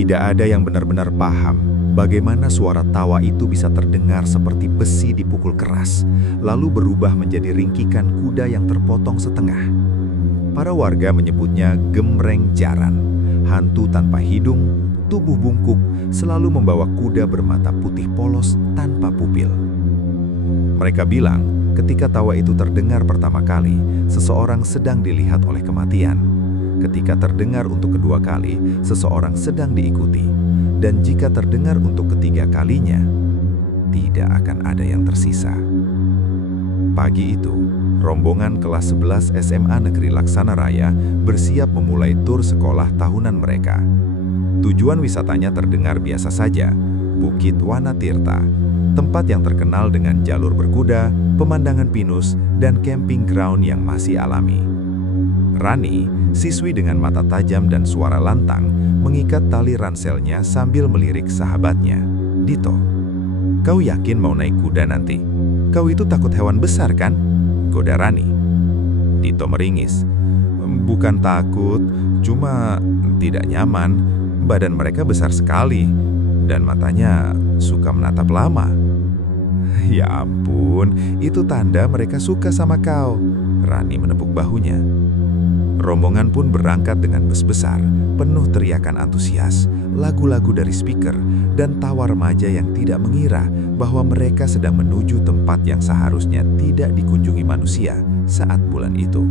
Tidak ada yang benar-benar paham bagaimana suara tawa itu bisa terdengar seperti besi dipukul keras, lalu berubah menjadi ringkikan kuda yang terpotong setengah. Para warga menyebutnya gemreng jaran, hantu tanpa hidung, tubuh bungkuk, selalu membawa kuda bermata putih polos tanpa pupil. Mereka bilang, ketika tawa itu terdengar pertama kali, seseorang sedang dilihat oleh kematian. Ketika terdengar untuk kedua kali, seseorang sedang diikuti. Dan jika terdengar untuk ketiga kalinya, tidak akan ada yang tersisa. Pagi itu, rombongan kelas 11 SMA Negeri Laksana Raya bersiap memulai tur sekolah tahunan mereka. Tujuan wisatanya terdengar biasa saja, Bukit Wanatirta, tempat yang terkenal dengan jalur berkuda, pemandangan pinus, dan camping ground yang masih alami. Rani, siswi dengan mata tajam dan suara lantang, mengikat tali ranselnya sambil melirik sahabatnya. Dito, kau yakin mau naik kuda nanti? Kau itu takut hewan besar kan? Goda Rani. Dito meringis. Bukan takut, cuma tidak nyaman. Badan mereka besar sekali, dan matanya suka menatap lama. Ya ampun, itu tanda mereka suka sama kau. Rani menepuk bahunya. Rombongan pun berangkat dengan bus besar, penuh teriakan antusias, lagu-lagu dari speaker, dan tawa remaja yang tidak mengira bahwa mereka sedang menuju tempat yang seharusnya tidak dikunjungi manusia saat bulan itu.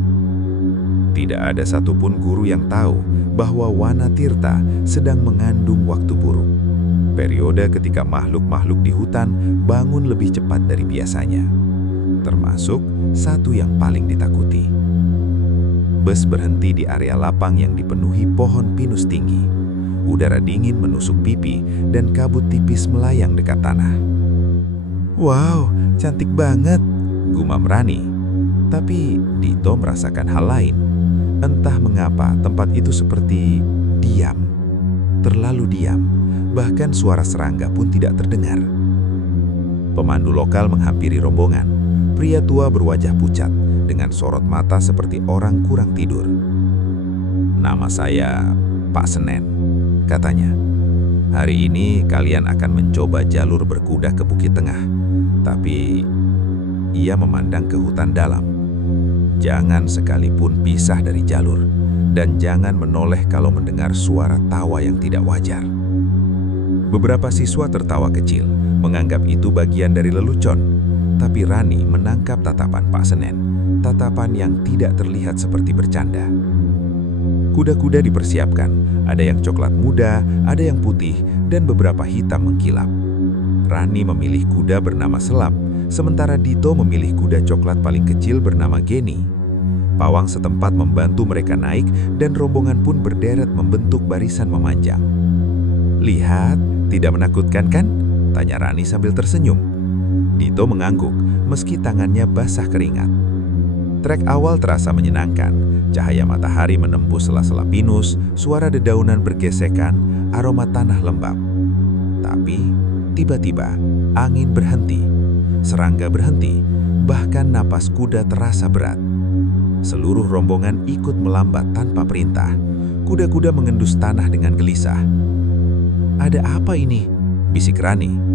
Tidak ada satupun guru yang tahu bahwa Wanatirta sedang mengandung waktu buruk. Periode ketika makhluk-makhluk di hutan bangun lebih cepat dari biasanya. Termasuk satu yang paling ditakuti. Bus berhenti di area lapang yang dipenuhi pohon pinus tinggi. Udara dingin menusuk pipi dan kabut tipis melayang dekat tanah. Wow, cantik banget, gumam Rani. Tapi Dito merasakan hal lain. Entah mengapa tempat itu seperti diam. Terlalu diam, bahkan suara serangga pun tidak terdengar. Pemandu lokal menghampiri rombongan. Pria tua berwajah pucat, dengan sorot mata seperti orang kurang tidur. Nama saya Pak Senen, katanya. Hari ini kalian akan mencoba jalur berkuda ke Bukit Tengah. Tapi ia memandang ke hutan dalam. Jangan sekalipun pisah dari jalur, dan jangan menoleh kalau mendengar suara tawa yang tidak wajar. Beberapa siswa tertawa kecil, menganggap itu bagian dari lelucon. Tapi Rani menangkap tatapan Pak Senen, tatapan yang tidak terlihat seperti bercanda. Kuda-kuda dipersiapkan, ada yang coklat muda, ada yang putih, dan beberapa hitam mengkilap. Rani memilih kuda bernama Selap, sementara Dito memilih kuda coklat paling kecil bernama Geni. Pawang setempat membantu mereka naik, dan rombongan pun berderet membentuk barisan memanjang. Lihat, tidak menakutkan kan? Tanya Rani sambil tersenyum. Dito mengangguk, meski tangannya basah keringat. Trek awal terasa menyenangkan, cahaya matahari menembus sela-sela pinus, suara dedaunan bergesekan, aroma tanah lembab. Tapi, tiba-tiba, angin berhenti, serangga berhenti, bahkan napas kuda terasa berat. Seluruh rombongan ikut melambat tanpa perintah. Kuda-kuda mengendus tanah dengan gelisah. Ada apa ini? Bisik Rani.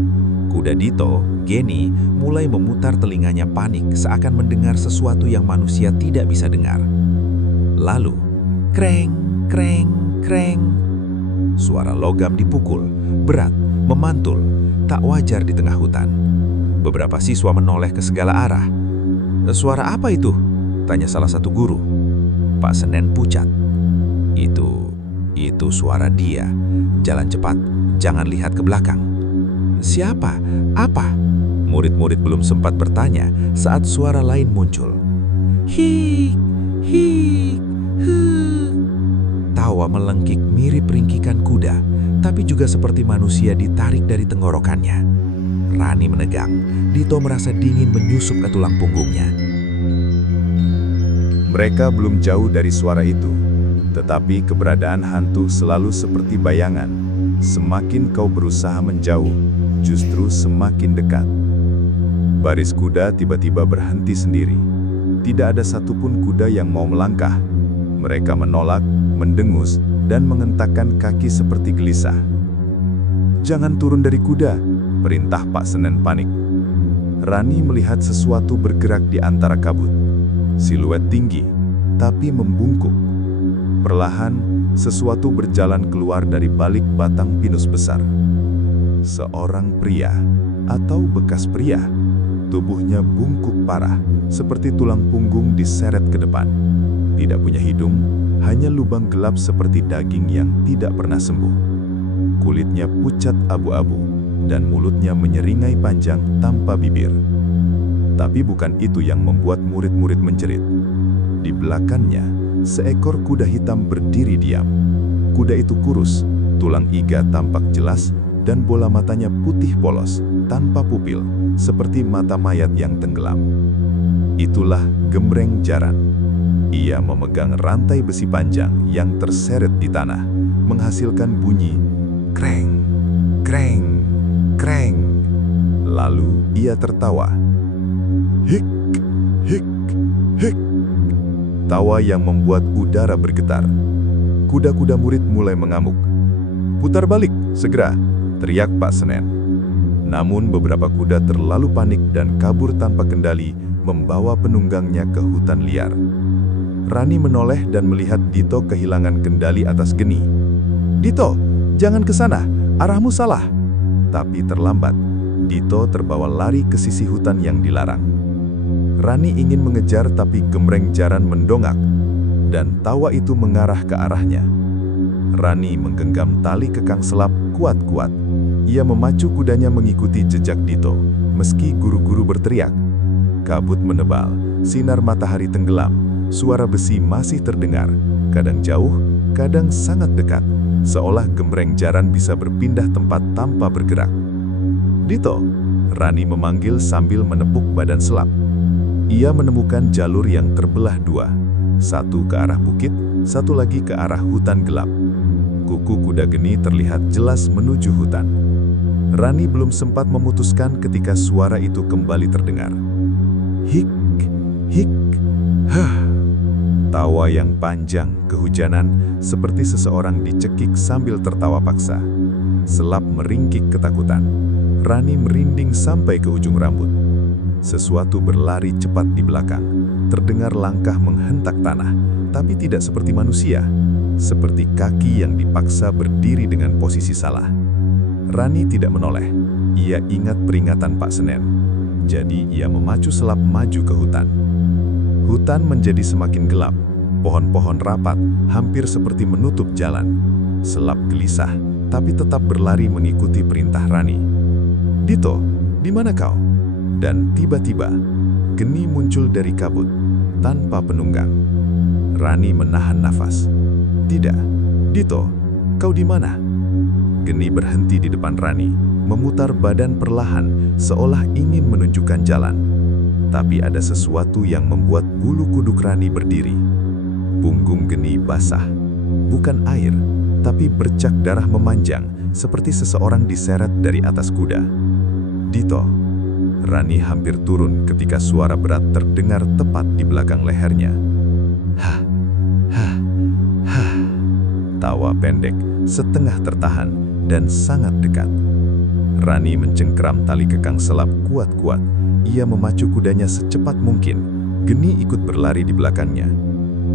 Kuda Dito, Geni, mulai memutar telinganya panik seakan mendengar sesuatu yang manusia tidak bisa dengar. Lalu, kreng, kreng, kreng. Suara logam dipukul, berat, memantul, tak wajar di tengah hutan. Beberapa siswa menoleh ke segala arah. Suara apa itu? Tanya salah satu guru. Pak Senen pucat. Itu suara dia. Jalan cepat, jangan lihat ke belakang. Siapa? Apa? Murid-murid belum sempat bertanya saat suara lain muncul. Hik, hik, hik. Tawa melengkik mirip ringkikan kuda, tapi juga seperti manusia ditarik dari tenggorokannya. Rani menegang, Dito merasa dingin menyusup ke tulang punggungnya. Mereka belum jauh dari suara itu, tetapi keberadaan hantu selalu seperti bayangan. Semakin kau berusaha menjauh, justru semakin dekat. Baris kuda tiba-tiba berhenti sendiri. Tidak ada satupun kuda yang mau melangkah. Mereka menolak, mendengus, dan mengentakkan kaki seperti gelisah. "Jangan turun dari kuda," perintah Pak Senen panik. Rani melihat sesuatu bergerak di antara kabut. Siluet tinggi, tapi membungkuk. Perlahan, sesuatu berjalan keluar dari balik batang pinus besar. Seorang pria, atau bekas pria. Tubuhnya bungkuk parah, seperti tulang punggung diseret ke depan. Tidak punya hidung, hanya lubang gelap seperti daging yang tidak pernah sembuh. Kulitnya pucat abu-abu, dan mulutnya menyeringai panjang tanpa bibir. Tapi bukan itu yang membuat murid-murid menjerit. Di belakangnya, seekor kuda hitam berdiri diam. Kuda itu kurus, tulang iga tampak jelas, dan bola matanya putih polos, tanpa pupil, seperti mata mayat yang tenggelam. Itulah Gembreng Jaran. Ia memegang rantai besi panjang yang terseret di tanah, menghasilkan bunyi kreng, kreng, kreng. Lalu ia tertawa. Hik, hik, hik. Tawa yang membuat udara bergetar. Kuda-kuda murid mulai mengamuk. "Putar balik, segera!" teriak Pak Senen. Namun beberapa kuda terlalu panik dan kabur tanpa kendali, membawa penunggangnya ke hutan liar. Rani menoleh dan melihat Dito kehilangan kendali atas geni. "Dito, jangan ke sana, arahmu salah." Tapi terlambat, Dito terbawa lari ke sisi hutan yang dilarang. Rani ingin mengejar tapi Gembreng Jaran mendongak, dan tawa itu mengarah ke arahnya. Rani menggenggam tali kekang selap kuat-kuat. Ia memacu kudanya mengikuti jejak Dito, meski guru-guru berteriak. Kabut menebal, sinar matahari tenggelam, suara besi masih terdengar, kadang jauh, kadang sangat dekat, seolah Gembreng Jaran bisa berpindah tempat tanpa bergerak. "Dito," Rani memanggil sambil menepuk badan selap. Ia menemukan jalur yang terbelah dua, satu ke arah bukit, satu lagi ke arah hutan gelap. Kuku kuda geni terlihat jelas menuju hutan. Rani belum sempat memutuskan ketika suara itu kembali terdengar. Hik, hik, hah. Tawa yang panjang, kehujanan, seperti seseorang dicekik sambil tertawa paksa. Selap meringkik ketakutan. Rani merinding sampai ke ujung rambut. Sesuatu berlari cepat di belakang. Terdengar langkah menghentak tanah, tapi tidak seperti manusia. Seperti kaki yang dipaksa berdiri dengan posisi salah. Rani tidak menoleh. Ia ingat peringatan Pak Senen. Jadi ia memacu selap maju ke hutan. Hutan menjadi semakin gelap. Pohon-pohon rapat, hampir seperti menutup jalan. Selap gelisah, tapi tetap berlari mengikuti perintah Rani. "Dito, di mana kau?" Dan tiba-tiba, geni muncul dari kabut, tanpa penunggang. Rani menahan nafas. "Tidak, Dito, kau di mana?" Geni berhenti di depan Rani, memutar badan perlahan, seolah ingin menunjukkan jalan. Tapi ada sesuatu yang membuat bulu kuduk Rani berdiri. Punggung Geni basah. Bukan air, tapi bercak darah memanjang, seperti seseorang diseret dari atas kuda. "Dito." Rani hampir turun ketika suara berat terdengar tepat di belakang lehernya. Hah, hah, hah. Tawa pendek, setengah tertahan, dan sangat dekat. Rani mencengkeram tali kekang selap kuat-kuat. Ia memacu kudanya secepat mungkin. Geni ikut berlari di belakangnya.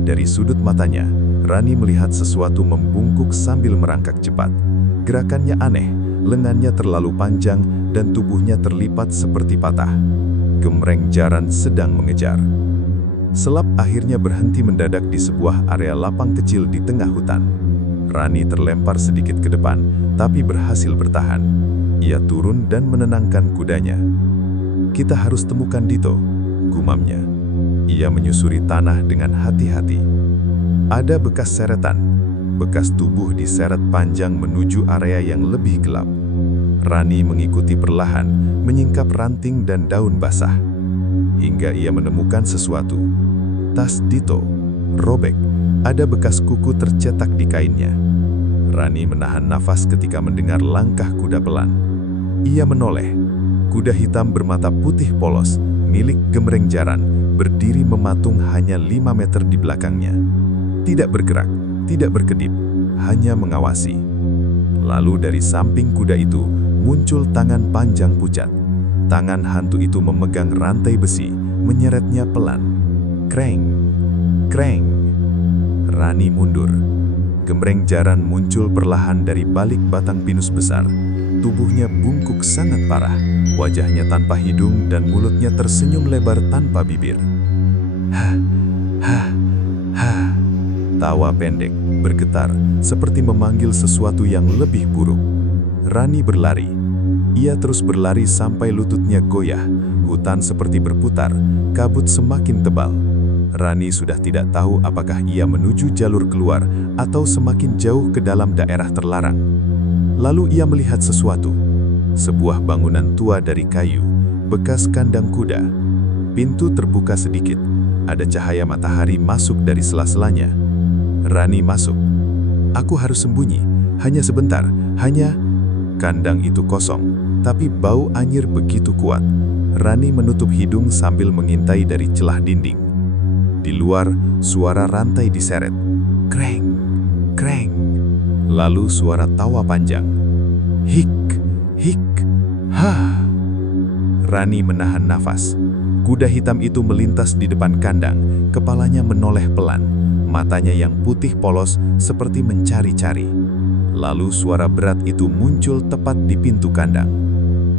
Dari sudut matanya, Rani melihat sesuatu membungkuk sambil merangkak cepat. Gerakannya aneh, lengannya terlalu panjang, dan tubuhnya terlipat seperti patah. Gembreng Jaran sedang mengejar. Selap akhirnya berhenti mendadak di sebuah area lapang kecil di tengah hutan. Rani terlempar sedikit ke depan, tapi berhasil bertahan. Ia turun dan menenangkan kudanya. "Kita harus temukan Dito," gumamnya. Ia menyusuri tanah dengan hati-hati. Ada bekas seretan, bekas tubuh diseret panjang menuju area yang lebih gelap. Rani mengikuti perlahan, menyingkap ranting dan daun basah. Hingga ia menemukan sesuatu. Tas Dito, robek, ada bekas kuku tercetak di kainnya. Rani menahan nafas ketika mendengar langkah kuda pelan. Ia menoleh. Kuda hitam bermata putih polos, milik Gembreng Jaran, berdiri mematung hanya 5 meter di belakangnya. Tidak bergerak, tidak berkedip, hanya mengawasi. Lalu dari samping kuda itu muncul tangan panjang pucat. Tangan hantu itu memegang rantai besi, menyeretnya pelan. Kreng, kreng. Rani mundur. Gembreng jaran muncul perlahan dari balik batang pinus besar. Tubuhnya bungkuk sangat parah. Wajahnya tanpa hidung dan mulutnya tersenyum lebar tanpa bibir. Hah, hah, hah. Tawa pendek, bergetar, seperti memanggil sesuatu yang lebih buruk. Rani berlari. Ia terus berlari sampai lututnya goyah. Hutan seperti berputar, kabut semakin tebal. Rani sudah tidak tahu apakah ia menuju jalur keluar atau semakin jauh ke dalam daerah terlarang. Lalu ia melihat sesuatu. Sebuah bangunan tua dari kayu, bekas kandang kuda. Pintu terbuka sedikit. Ada cahaya matahari masuk dari sela-selanya. Rani masuk. Aku harus sembunyi, hanya sebentar, hanya... Kandang itu kosong, tapi bau anyir begitu kuat. Rani menutup hidung sambil mengintai dari celah dinding. Di luar, suara rantai diseret. Kreng, kreng. Lalu suara tawa panjang. Hik, hik, ha. Rani menahan nafas. Kuda hitam itu melintas di depan kandang, kepalanya menoleh pelan. Matanya yang putih polos seperti mencari-cari. Lalu suara berat itu muncul tepat di pintu kandang.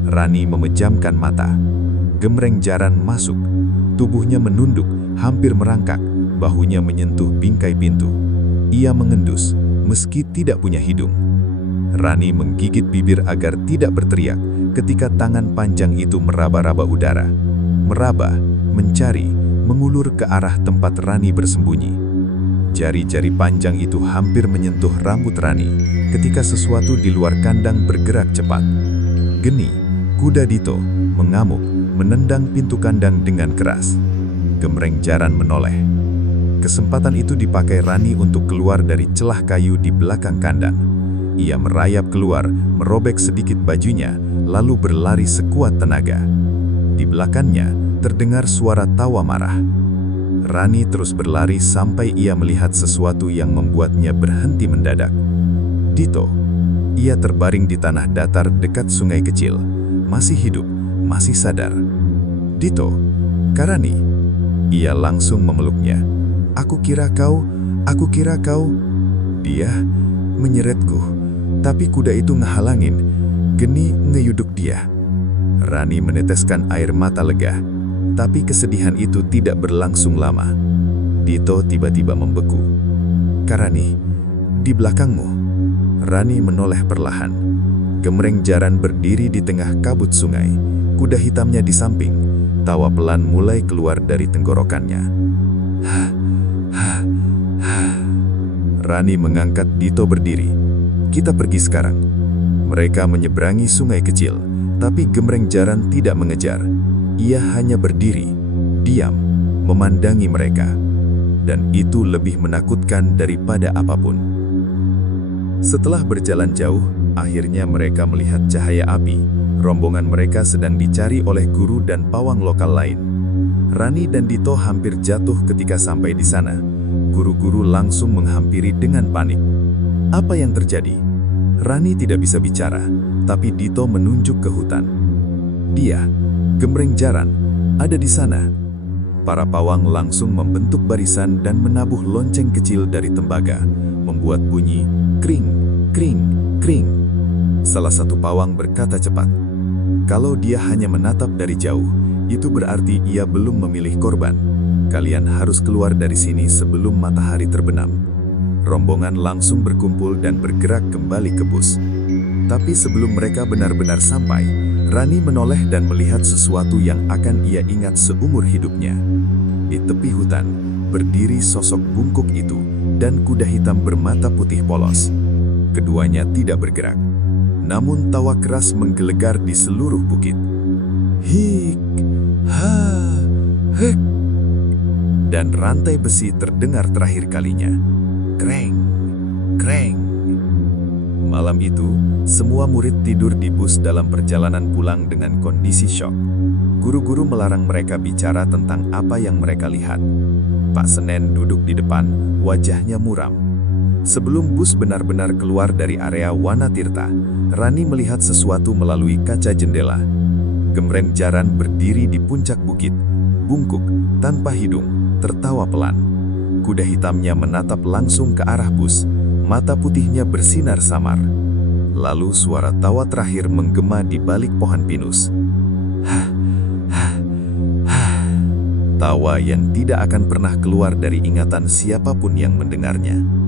Rani memejamkan mata. Gembreng jaran masuk. Tubuhnya menunduk, hampir merangkak, bahunya menyentuh bingkai pintu. Ia mengendus, meski tidak punya hidung. Rani menggigit bibir agar tidak berteriak ketika tangan panjang itu meraba-raba udara. Meraba, mencari, mengulur ke arah tempat Rani bersembunyi. Jari-jari panjang itu hampir menyentuh rambut Rani ketika sesuatu di luar kandang bergerak cepat. Geni, kuda Dito, mengamuk, menendang pintu kandang dengan keras. Gembreng jaran menoleh. Kesempatan itu dipakai Rani untuk keluar dari celah kayu di belakang kandang. Ia merayap keluar, merobek sedikit bajunya, lalu berlari sekuat tenaga. Di belakangnya terdengar suara tawa marah. Rani terus berlari sampai ia melihat sesuatu yang membuatnya berhenti mendadak. Dito. Ia terbaring di tanah datar dekat sungai kecil. Masih hidup, masih sadar. Dito, Karani. Ia langsung memeluknya. Aku kira kau. Dia menyeretku, tapi kuda itu ngehalangin. Geni ngeyuduk dia. Rani meneteskan air mata lega. Tapi kesedihan itu tidak berlangsung lama. Dito tiba-tiba membeku. Karani, di belakangmu. Rani menoleh perlahan. Gembreng jaran berdiri di tengah kabut sungai. Kuda hitamnya di samping. Tawa pelan mulai keluar dari tenggorokannya. Rani mengangkat Dito berdiri. Kita pergi sekarang. Mereka menyeberangi sungai kecil, tapi gembreng jaran tidak mengejar. Ia hanya berdiri, diam, memandangi mereka. Dan itu lebih menakutkan daripada apapun. Setelah berjalan jauh, akhirnya mereka melihat cahaya api. Rombongan mereka sedang dicari oleh guru dan pawang lokal lain. Rani dan Dito hampir jatuh ketika sampai di sana. Guru-guru langsung menghampiri dengan panik. Apa yang terjadi? Rani tidak bisa bicara, tapi Dito menunjuk ke hutan. Dia, Gembreng jaran, ada di sana. Para pawang langsung membentuk barisan dan menabuh lonceng kecil dari tembaga, membuat bunyi kring, kring, kring. Salah satu pawang berkata cepat. Kalau dia hanya menatap dari jauh, itu berarti ia belum memilih korban. Kalian harus keluar dari sini sebelum matahari terbenam. Rombongan langsung berkumpul dan bergerak kembali ke bus. Tapi sebelum mereka benar-benar sampai, Rani menoleh dan melihat sesuatu yang akan ia ingat seumur hidupnya. Di tepi hutan, berdiri sosok bungkuk itu dan kuda hitam bermata putih polos. Keduanya tidak bergerak, namun tawa keras menggelegar di seluruh bukit. Hik, ha, hek. Dan rantai besi terdengar terakhir kalinya. Kreng, kreng. Malam itu, semua murid tidur di bus dalam perjalanan pulang dengan kondisi syok. Guru-guru melarang mereka bicara tentang apa yang mereka lihat. Pak Senen duduk di depan, wajahnya muram. Sebelum bus benar-benar keluar dari area Wanatirta, Rani melihat sesuatu melalui kaca jendela. Gemreng Jaran berdiri di puncak bukit, bungkuk, tanpa hidung, tertawa pelan. Kuda hitamnya menatap langsung ke arah bus, mata putihnya bersinar samar. Lalu suara tawa terakhir menggema di balik pohon pinus. Tawa yang tidak akan pernah keluar dari ingatan siapapun yang mendengarnya.